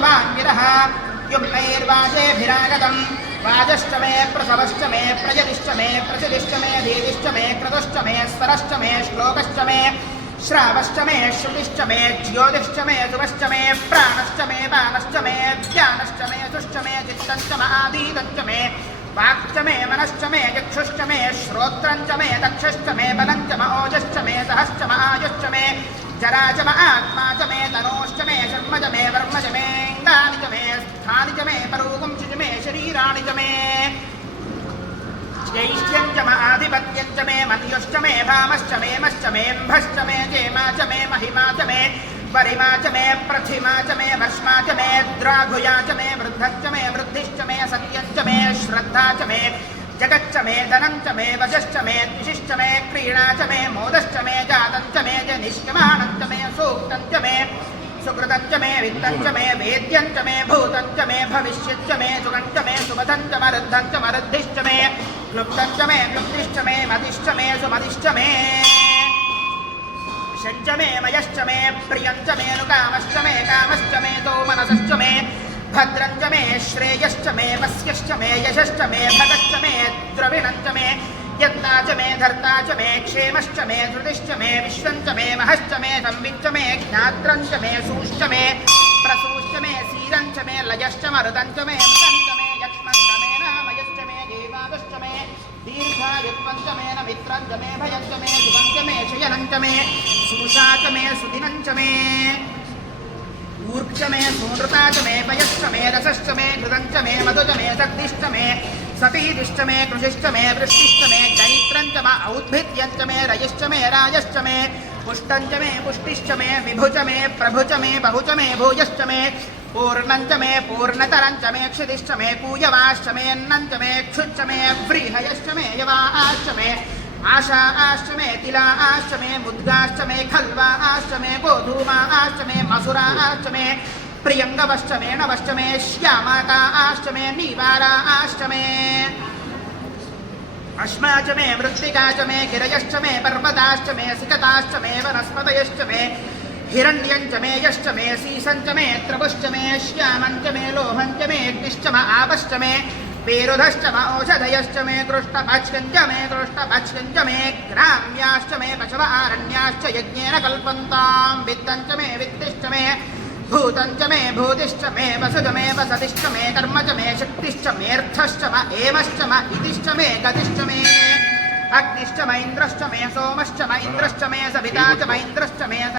भवाङ्गिरः युम्नैर्वाजेभिरागतम् वाजश्च मे प्रसवश्च मे प्रजतिश्च मे प्रचलिश्च मे धीतिश्च मे क्रतुश्च मे स्वरश्च मे श्लोकश्च मे श्रावश्च मे श्रुतिश्च मे ज्योतिश्च मे सुवश्च मे प्राणश्च मे बाणश्च मे ज्ञानश्च मे सुश्च मे चित्तश्च आदीतश्च मे वाक्च मे मनश्च मे चक्षुश्च मे श्रोत्रञ्च मे दक्षश्च मे बलञ्च म ओजश्च मे सहश्च म आयुश्च मे जरा च म आत्मा च मे तनोश्च मे शर्म च मे वर्म च मे अङ्गानि च मे स्थानि च मे परोगंसि च मे शरीराणि च मे जैष्ठ्यं च म आधिपत्यं च मे मन्युश्च मे भामश्च मे मश्च मे म्भश्च मे जेमा च मे महिमा च मे वरिमा च मे प्रथिमा च मे भस्मा च मे द्राघुया च मे वृद्धश्च मे वृद्धिश्च मे सत्यं च मे श्रद्धा च मे जगच्च मे धनं च मे वशश्च मे द्विषिश्च मे क्रीडा च मे मोदश्च मे जातं च मे जनिष्यमाणं च मे सूक्तं च मे सुकृतं च मे वित्तं च मे वेद्यं च मे भूतं च मे भविष्यं च मे सुखं च मे सुमधं च मरुद्धं च मरुद्धिश्च मे क्लुप्तं च मे क्लुप्तिश्च मे मतिश्च मे सुमतिश्च मे शञ्च मे मयश्च मे प्रियं च मे नुकामश्च मे कामश्च मे तो मनसश्च मे भद्रं च मे श्रेयश्च मे वस्यश्च मे यशश्च मे भगश्च मे द्रविणं च मे यत्ता च मे धर्ता च मे क्षेमश्च मे धृतिश्च मे विश्वं च मे महश्च मे संविच्च मे ज्ञात्रं च मे सूश्च मे प्रसूश्च मे सीरं च मे लयश्च मरुदं च मे मृतं च मे यक्ष्मं च मे नामयश्च मे गेवादश्च मे दीर्घायुत्वं च मे नमित्रं च मे भयं च मे सुखं च मे शयनं च मे सूषा च मे सुदिनं च मे ऊर्क्ष मे सूनृता च मे पयश्च मे रसश्च मे घृतं च मे मधु च मे शक्तिश्च मे सपीतिश्च मे कृषिश्च मे वृष्टिश्च मे चैत्रं च मे औद्भिद्यं च मे रयश्च मे राजश्च मे पुष्टं च मे पुष्टिश्च मे विभु च मे प्रभु च मे बहु च मे भूयश्च मे पूर्णं च मे पूर्णतरं च मे क्षितिश्च मे पूयवाश्च मे अन्नं च मे क्षुच्च मे व्रीहयश्च मे यवाश्च मे आशाश्च मे तिलाश्च मे मुद्गाश्च मे खल्वाश्च मे गोधूमाश्च मे मसुराश्च मे प्रियंगवश्च मे नवश्च मे श्यामाकाश्च मे नीवाराश्च मे अश्मा च मे मृत्तिका च मे गिरयश्च मे पर्वताश्च मे सिकताश्च मे वनस्पतयश्च मे हिरण्यं च मे यश्च मे सीसं च मे त्रपुश्च मे श्यामं च मे लोहं च मे अग्निश्च म आपश्च मे पेरुधश्च म औषधयश्च मे कृष्णपक्ष्यं च मे ग्राम्याश्च मे पशव आरण्याश्च यज्ञेन कल्पन्तां वित्तं च मे वित्तिश्च मे भूतं च मे भूतिश्च मे वसुज मे वसतिश्च मे कर्म च मे शक्तिश्च मेऽर्थश्च म एवश्च म इतिश्च मे गतिश्च मे अग्निश्च म इन्द्रश्च मे सोमश्च म इन्द्रश्च मे सविता च म इन्द्रश्च मे